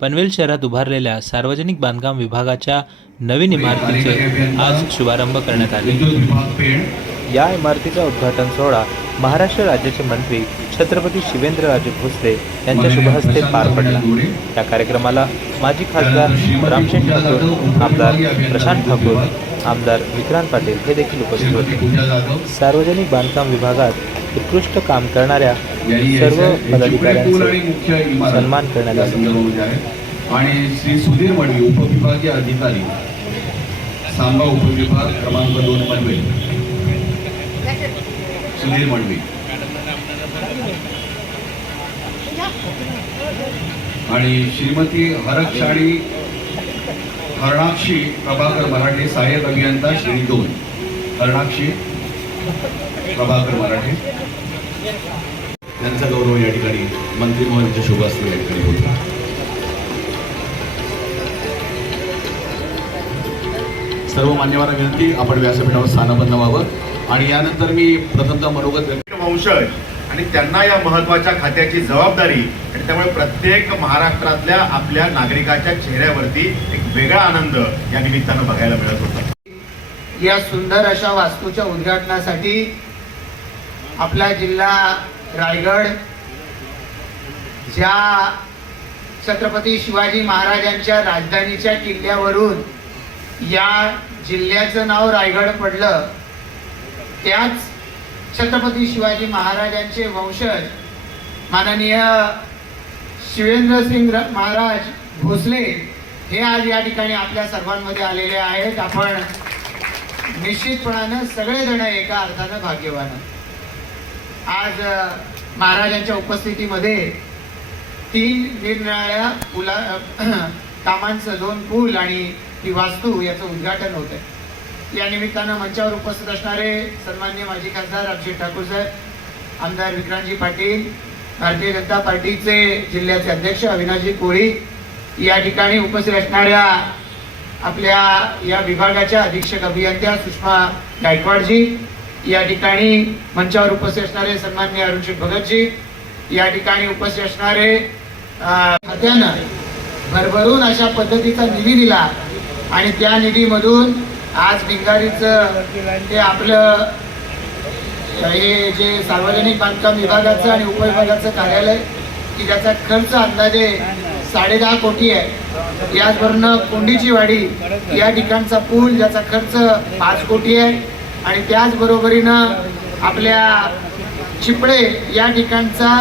पनवेल शहरात उभारलेल्या सार्वजनिक बांधकाम विभागाच्या नवीन इमारतीचे आज शुभारंभ करण्यात आले. या इमारतीचा उद्घाटन सोहळा महाराष्ट्र राज्याचे मंत्री छत्रपती शिवेंद्रराजे भोसले यांच्या शुभहस्ते पार पडला. या कार्यक्रमाला माजी खासदार रामशेठ ठाकूर आमदार प्रशांत ठाकूर आमदार विक्रांत पाटील हे देखील उपस्थित होते. सार्वजनिक बांधकाम विभागात उत्कृष्ट काम करणाऱ्या सर्व पदाधिकाऱ्यांचा सन्मान करण्यात आला. आणि श्री सुधीर मडवी उपविभागीय अधिकारी सांबा उपविभाग क्रमांक दोन पनवेल सुधीर मडवी. आणि श्रीमती हरक शाळी हरणाक्षी प्रभाकर मराठे सहाय्यक अभियंता श्रेणी दोन. हरणाक्षी प्रभाकर मराठे. यांचा गौरव या ठिकाणी मंत्री महोदयांच्या शुभ हस्ते या ठिकाणी होता सर्व मान्यवरांना विनंती आपण व्यासपीठावर स्थानबद्ध व्हावं. आणि यानंतर मी प्रथमतः मनोगत व्यक्त वंशज आणि त्यांना या महत्त्वाच्या खात्याची जबाबदारी आणि त्यामुळे प्रत्येक महाराष्ट्रातल्या आपल्या नागरिकाच्या चेहऱ्यावरती एक वेगळा आनंद या निमित्तानं बघायला मिळत होता. या सुंदर अशा वास्तूच्या उद्घाटनासाठी आपला जिल्हा रायगड ज्या छत्रपती शिवाजी महाराजांच्या राजधानीच्या किल्ल्यावरून या जिल्ह्याचं नाव रायगड पडलं त्याच छत्रपती शिवाजी महाराजांचे वंशज माननीय शिवेंद्रसिंग महाराज भोसले हे आज या ठिकाणी आपल्या सर्वांमध्ये आलेले आहेत. आपण निश्चितपणानं सगळेजण एका अर्थानं भाग्यवान आज महाराजांच्या उपस्थितीमध्ये तीन निरनिराळ्या पुला कामांचं दोन पूल आणि ती वास्तू याचं उद्घाटन होत आहे या निमित्तानं मंचावर उपस्थित असणारे सन्मान्य माजी खासदार अक्षय ठाकूर साहेब आमदार विक्रांतजी पाटील भारतीय जनता पार्टीचे जिल्ह्याचे अध्यक्ष अविनाशजी कोळी या ठिकाणी उपस्थित असणाऱ्या आपल्या या विभागाच्या अधीक्षक अभियंत्या सुषमा गायकवाडजी या ठिकाणी मंचावर उपस्थित असणारे सन्मान्य अरुणशेठ भगतजी या ठिकाणी उपस्थित असणारे खात्यानं भरभरून अशा पद्धतीचा निधी दिला आणि त्या निधीमधून आज भिंगारीचं ते आपलं हे जे सार्वजनिक बांधकाम विभागाचं आणि उपविभागाचं कार्यालय की ज्याचा खर्च अंदाजे साडे दहा कोटी आहे. याचबरोबर कोंडीची वाडी या ठिकाणचा पूल ज्याचा खर्च पाच कोटी आहे. आणि त्याचबरोबरीनं आपल्या चिपळे या ठिकाणचा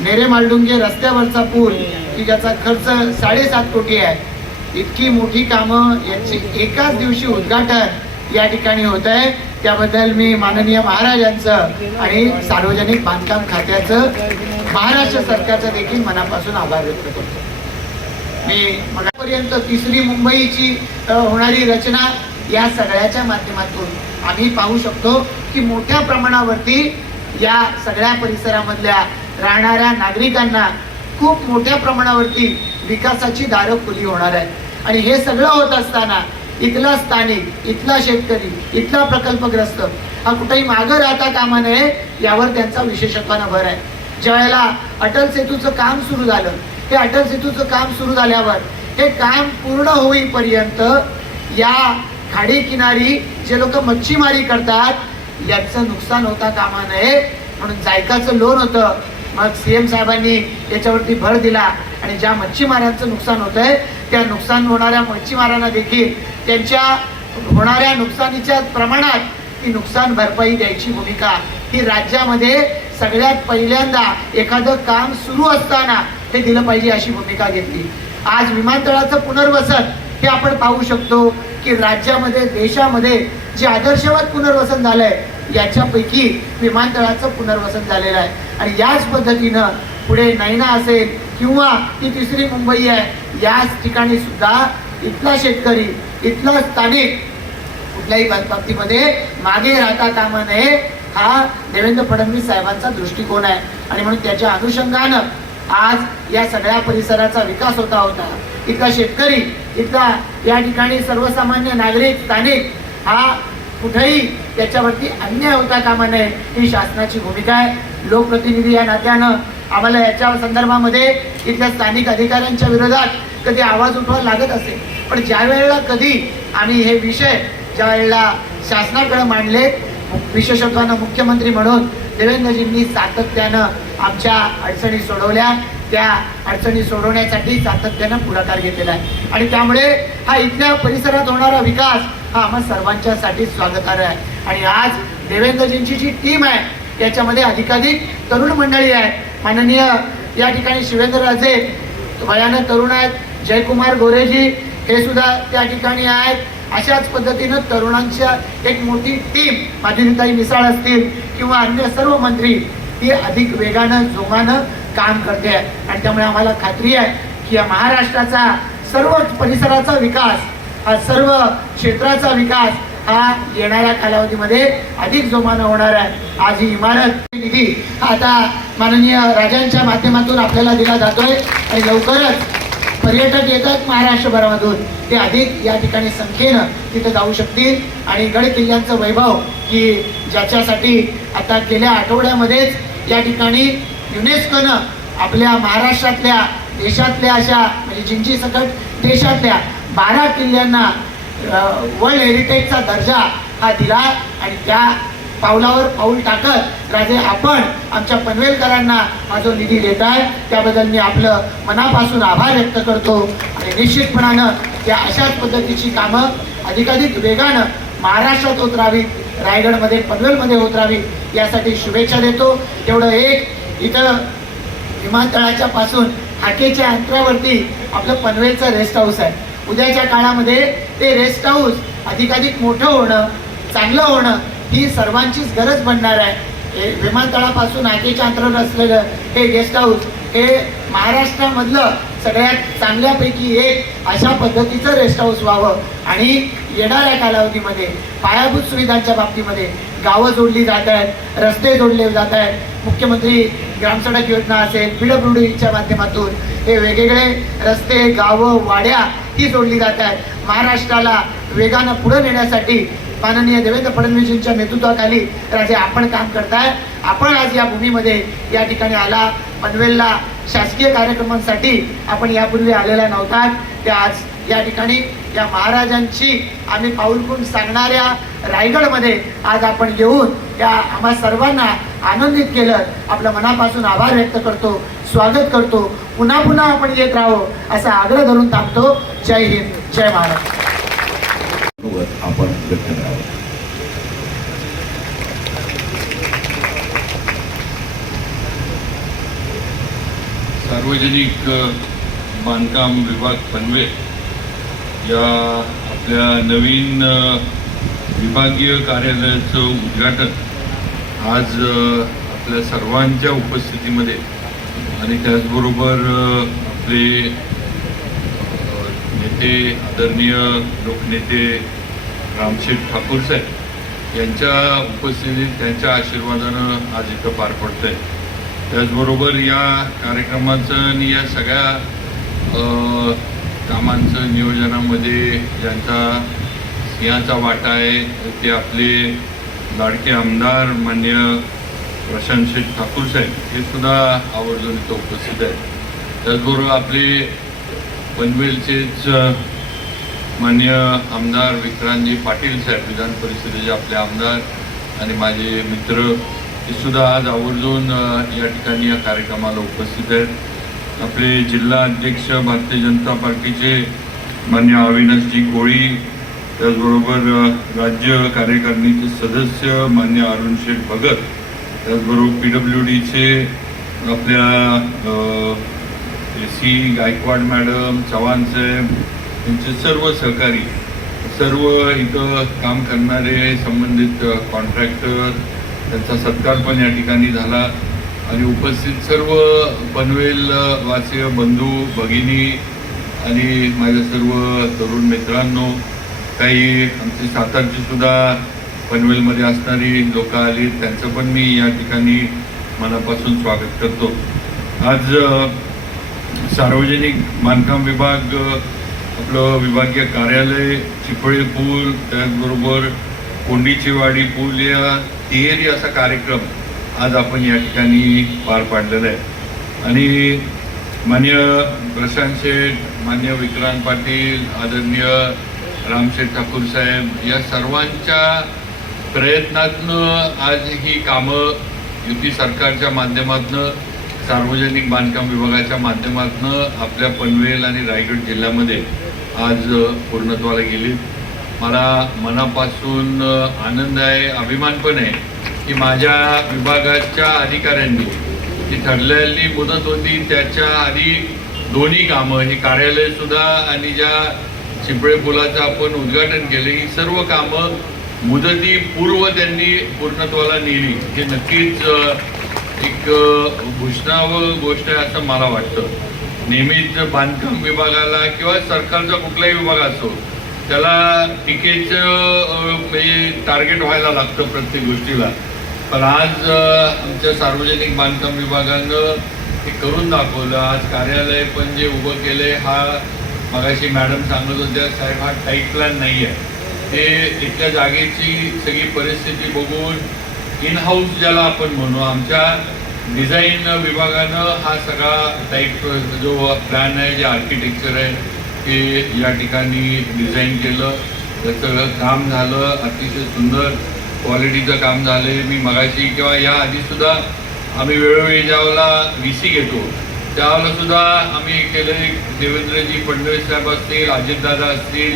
नेरे मालडुंगे रस्त्यावरचा पूल की ज्याचा खर्च साडेसात कोटी आहे. इतकी मोठी कामं यांची एकाच दिवशी उद्घाटन या ठिकाणी होत आहे. त्याबद्दल मी माननीय महाराजांचं आणि सार्वजनिक बांधकाम खात्याचं महाराष्ट्र सरकारचं देखील मनापासून आभार व्यक्त करतो. मी मगापर्यंत तिसरी मुंबईची होणारी रचना या सगळ्याच्या माध्यमातून आम्ही पाहू शकतो की मोठ्या प्रमाणावरती या सगळ्या परिसरामधल्या राहणाऱ्या नागरिकांना खूप मोठ्या प्रमाणावरती विकासाची दारं खुली होणार आहे आणि हे सगळं होत असताना इथला स्थानिक इथला शेतकरी इथला प्रकल्पग्रस्त हा कुठेही मागं राहता कामा नये यावर त्यांचा विशेषत्वानं भर आहे. ज्यावेळेला अटल सेतूचं काम सुरू झालं हे अटल सेतूचं काम सुरू झाल्यावर हे काम पूर्ण होईपर्यंत या खाडी किनारी जे लोक मच्छीमारी करतात यांचं नुकसान होता कामा नये. म्हणून जायकाचं लोन होतं मग सी एम साहेबांनी याच्यावरती भर दिला आणि ज्या मच्छीमारांचं नुकसान होत आहे त्या नुकसान होणाऱ्या मच्छीमारांना देखील त्यांच्या होणाऱ्या नुकसानीच्या प्रमाणात ती नुकसान भरपाई द्यायची भूमिका. ही राज्यामध्ये सगळ्यात पहिल्यांदा एखादं काम सुरू असताना हे दिलं पाहिजे अशी भूमिका घेतली. आज विमानतळाचं पुनर्वसन हे आपण पाहू शकतो की राज्यामध्ये देशामध्ये जे आदर्शवत पुनर्वसन झालंय याच्यापैकी विमानतळाचं पुनर्वसन झालेलं आहे. आणि याच पद्धतीनं पुढे नैना असेल किंवा ती तिसरी मुंबई आहे याच ठिकाणी सुद्धा इथला शेतकरी इथला स्थानिक कुठल्याही बाबतीमध्ये मागे राहता कामा नये हा देवेंद्र फडणवीस साहेबांचा दृष्टिकोन आहे. आणि म्हणून त्याच्या अनुषंगानं आज या सगळ्या परिसराचा विकास होता होता. इथला शेतकरी इथला या ठिकाणी सर्वसामान्य नागरिक स्थानिक हा कुठेही त्याच्यावरती अन्याय होता कामा नये ही शासनाची भूमिका आहे. लोकप्रतिनिधी या नात्यानं आम्हाला याच्या संदर्भामध्ये इथल्या स्थानिक अधिकाऱ्यांच्या विरोधात कधी आवाज उठवा लागत असेल पण ज्या वेळेला कधी आम्ही हे विषय ज्या वेळेला शासनाकडे मांडले विशेषत्वानं मुख्यमंत्री म्हणून देवेंद्रजींनी सातत्यानं आमच्या अडचणी सोडवल्या. त्या अडचणी सोडवण्यासाठी सातत्यानं पुढाकार घेतलेला आहे. आणि त्यामुळे हा इथल्या परिसरात होणारा विकास हा आम्हा सर्वांच्यासाठी स्वागतार्ह आहे. आणि आज देवेंद्रजींची जी टीम आहे त्याच्यामध्ये अधिकाधिक तरुण मंडळी आहे माननीय या ठिकाणी शिवेंद्रराजे वयानं तरुण आहेत. जयकुमार गोरेजी हे सुद्धा त्या ठिकाणी आहेत. अशाच पद्धतीनं तरुणांच्या एक मोठी टीम माधुरीताई मिसाळ असतील किंवा अन्य सर्व मंत्री ती अधिक वेगानं जोमानं काम करते आहे आणि त्यामुळे आम्हाला खात्री आहे की या महाराष्ट्राचा सर्व परिसराचा विकास हा सर्व क्षेत्राचा विकास हा येणाऱ्या कालावधीमध्ये अधिक जोमानं होणार आहे. आज ही इमारत निधी आता माननीय राजांच्या माध्यमातून आपल्याला दिला जातोय आणि लवकरच पर्यटक येतात महाराष्ट्रभरामधून. ते अधिक या ठिकाणी संख्येनं तिथे जाऊ शकतील आणि गड किल्ल्यांचं वैभव की ज्याच्यासाठी आता गेल्या आठवड्यामध्येच या ठिकाणी युनेस्कोनं आपल्या महाराष्ट्रातल्या देशातल्या अशा म्हणजे जिंची सकट देशातल्या बारा किल्ल्यांना वर्ल्ड हेरिटेजचा दर्जा हा दिला आणि त्या पावलावर पाऊल टाकत राजे आपण आमच्या पनवेलकरांना हा जो निधी देत आहे त्याबद्दल मी आपलं मनापासून आभार व्यक्त करतो आणि निश्चितपणानं या अशाच पद्धतीची कामं अधिकाधिक वेगानं महाराष्ट्रात होत राहावीत रायगडमध्ये पनवेलमध्ये होत राहावीत यासाठी शुभेच्छा देतो. तेवढं एक इथं विमानतळाच्या पासून हाकेच्या अंतरावरती आपलं पनवेलचं रेस्ट हाऊस आहे. उद्याच्या काळामध्ये ते रेस्ट हाऊस अधिकाधिक मोठं होणं चांगलं होणं ही सर्वांचीच गरज बनणार आहे. हे विमानतळापासून आकेच्या अंतरावर असलेलं हे गेस्ट हाऊस हे महाराष्ट्रामधलं सगळ्यात चांगल्यापैकी एक अशा पद्धतीचं रेस्ट हाऊस व्हावं. आणि येणाऱ्या कालावधीमध्ये पायाभूत सुविधांच्या बाबतीमध्ये गावं जोडली जात आहेत रस्ते जोडले जात आहेत. मुख्यमंत्री ग्रामसडक योजना असेल पी डब्ल्यू डीच्या माध्यमातून हे वेगवेगळे रस्ते गावं वाड्या ती जोडली जात आहे. महाराष्ट्राला वेगानं पुढे नेण्यासाठी माननीय देवेंद्र फडणवीसजींच्या नेतृत्वाखाली राजे आपण काम करताय. आपण आज या भूमीमध्ये या ठिकाणी आला. पनवेलला शासकीय कार्यक्रमांसाठी आपण यापूर्वी आलेला नव्हता. ते आज या ठिकाणी या महाराजांची आम्ही पाऊलकून सांगणाऱ्या रायगडमध्ये आज आपण येऊन या आम्हा सर्वांना आनंदित केलं. आपल्या मनापासून आभार व्यक्त करतो. स्वागत करतो. पुन्हा पुन्हा आपण येत राहो असा आग्रह धरून थांबतो. जय हिंद जय महाराष्ट्र आपण व्यक्त करावं सार्वजनिक बांधकाम विभाग पनवेल या आपल्या नवीन विभागीय कार्यालयाचं उद्घाटन आज आपल्या सर्वांच्या उपस्थितीमध्ये आणि त्याचबरोबर आपले नेते आदरणीय लोकनेते रामशेठ ठाकूर साहेब यांच्या उपस्थितीत त्यांच्या आशीर्वादानं आज इथं पार पडतं आहे त्याचबरोबर या कार्यक्रमाचं आणि या सगळ्या कामांचं नियोजनामध्ये ज्यांचा सिंहाचा वाटा आहे ते आपले लाडके आमदार मान्य प्रशांत शेठ ठाकूर साहेब हे सुद्धा आवर्जून इथं उपस्थित आहेत. त्याचबरोबर आपले पनवेलचेच मान्य आमदार विक्रांतजी पाटील साहेब विधान परिषदेचे आपले आमदार आणि माझे मित्र हे सुद्धा आज आवर्जून या ठिकाणी या कार्यक्रमाला उपस्थित आहेत. आपले जिल्हा अध्यक्ष भारतीय जनता पार्टीचे मान्य अविनाशजी कोळी त्याचबरोबर राज्य कार्यकारिणीचे सदस्य मान्य अरुण शेठ भगत त्याचबरोबर पी डब्ल्यू डीचे आपल्या सी गायकवाड मॅडम चव्हाण साहेब यांचे सर्व सहकारी सर्व इथं काम करणारे संबंधित कॉन्ट्रॅक्टर त्यांचा सत्कार पण या ठिकाणी झाला. आणि उपस्थित सर्व पनवेल वासीय बंधू भगिनी आणि माझ्या सर्व तरुण मित्रांनो काही आमची सातारची सुद्धा पनवेलमध्ये असणारी लोक आली त्यांचं पण मी या ठिकाणी मनापासून स्वागत करतो. आज सार्वजनिक बांधकाम विभाग आपलं विभागीय कार्यालय चिपळी पूल त्याचबरोबर कोंडीचेवाडी पूल या तिहेरी असा कार्यक्रम आज आपण या ठिकाणी पार पाडलेला आहे. आणि मान्य प्रशांत शेठ मान्य विक्रांत पाटील आदरणीय रामशेठ ठाकूर साहेब या सर्वांच्या प्रयत्नातनं आज ही कामं युती सरकारच्या माध्यमातनं सार्वजनिक बांधकाम विभागाच्या माध्यमातून आपल्या पनवेल आणि रायगड जिल्ह्यामध्ये आज पूर्णत्वाला गेली मला मनापासून आनंद आहे अभिमान पण आहे की माझ्या विभागाच्या अधिकाऱ्यांनी जी ठरलेली मुदत होती त्याच्या आधी दोन्ही कामं ही कार्यालय सुद्धा आणि ज्या चिपळे पुलाचं आपण उद्घाटन केले ही सर्व कामं मुदती पूर्व त्यांनी पूर्णत्वाला नेली. हे नक्कीच एक अ, गोष्ट आहे असं मला वाटतं. नेहमीच बांधकाम विभागाला किंवा सरकारचा कुठलाही विभाग असो त्याला टीकेचं म्हणजे टार्गेट व्हायला लागतं प्रत्येक गोष्टीला. पण आज आमच्या सार्वजनिक बांधकाम विभागानं हे करून दाखवलं. आज कार्यालय पण जे उभं केलंय हा मगाशी मॅडम सांगत होत्या साहेब हा टाईट प्लॅन नाही आहे हे इथल्या जागेची सगळी परिस्थिती बघून इन हाऊस ज्याला आपण म्हणू आमच्या डिझाईन विभागानं हा सगळा टाईप जो प्लॅन आहे जे आर्किटेक्चर आहे ते या ठिकाणी डिझाईन केलं. त्याचं काम झालं अतिशय सुंदर क्वालिटीचं काम झालंय. मी मगाशी किंवा या आधी सुद्धा आम्ही वेळोवेळी ज्यावेळेला व्ही सी घेतो त्यावेळेला सुद्धा आम्ही केलं देवेंद्रजी फडणवीस साहेब असतील अजितदादा असतील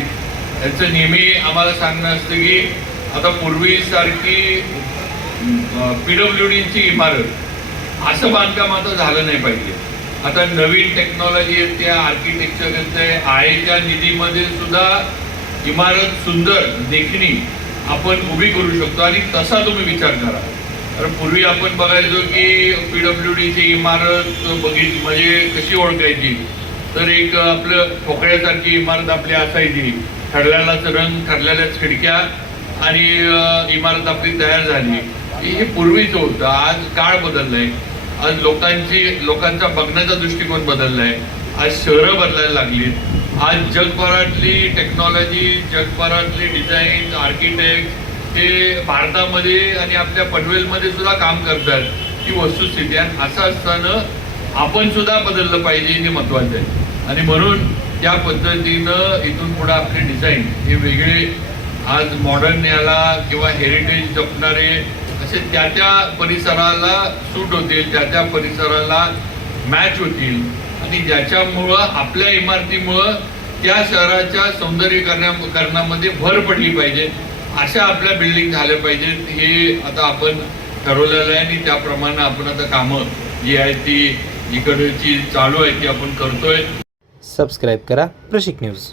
यांचं नेहमी आम्हाला सांगणं असतं की आता पूर्वीसारखी पीडब्ल्यू डीची इमारत. असं बांधकाम आता झालं नाही पाहिजे. आता नवीन टेक्नॉलॉजी येते आर्किटेक्चर येते आयच्या निधीमध्ये सुद्धा इमारत सुंदर देखणी आपण उभी करू शकतो आणि तसा तुम्ही विचार करा. कारण पूर्वी आपण बघायचो की पी डब्ल्यू डीची इमारत बघित म्हणजे कशी ओळखायची? तर एक आपलं ठोकळ्यासारखी इमारत आपली असायची. ठरलेलाच रंग ठरलेल्याच खिडक्या आणि इमारत आपली तयार झाली. हे पूर्वीचं होतं आज काळ बदललाय. आज लोकांची लोकांचा बघण्याचा दृष्टिकोन बदललाय. आज शहरं बदलायला लागलीत. आज जगभरातली टेक्नॉलॉजी जगभरातली डिझाईन आर्किटेक्ट हे भारतामध्ये आणि आपल्या पनवेलमध्ये सुद्धा काम करतात. ही वस्तुस्थिती आहे. असं असताना आपण सुद्धा बदललं पाहिजे हे महत्वाचं आहे. आणि म्हणून त्या पद्धतीनं इथून पुढे आपले डिझाईन हे वेगळे आज मॉडर्न याला किंवा हेरिटेज जपणारे असे त्या त्या परिसराला सूट होतील त्या त्या परिसराला मॅच होतील आणि ज्याच्यामुळं आपल्या इमारतीमुळं त्या शहराच्या सौंदर्यीकरणा भर पडली पाहिजे. अशा आपल्या बिल्डिंग झाल्या पाहिजेत. हे आता आपण ठरवलेलं आहे आणि त्याप्रमाणे आपण आता कामं जी आहेत ती इकडची चालू आहे ती आपण करतोय. सबस्क्राईब करा प्रशिक न्यूज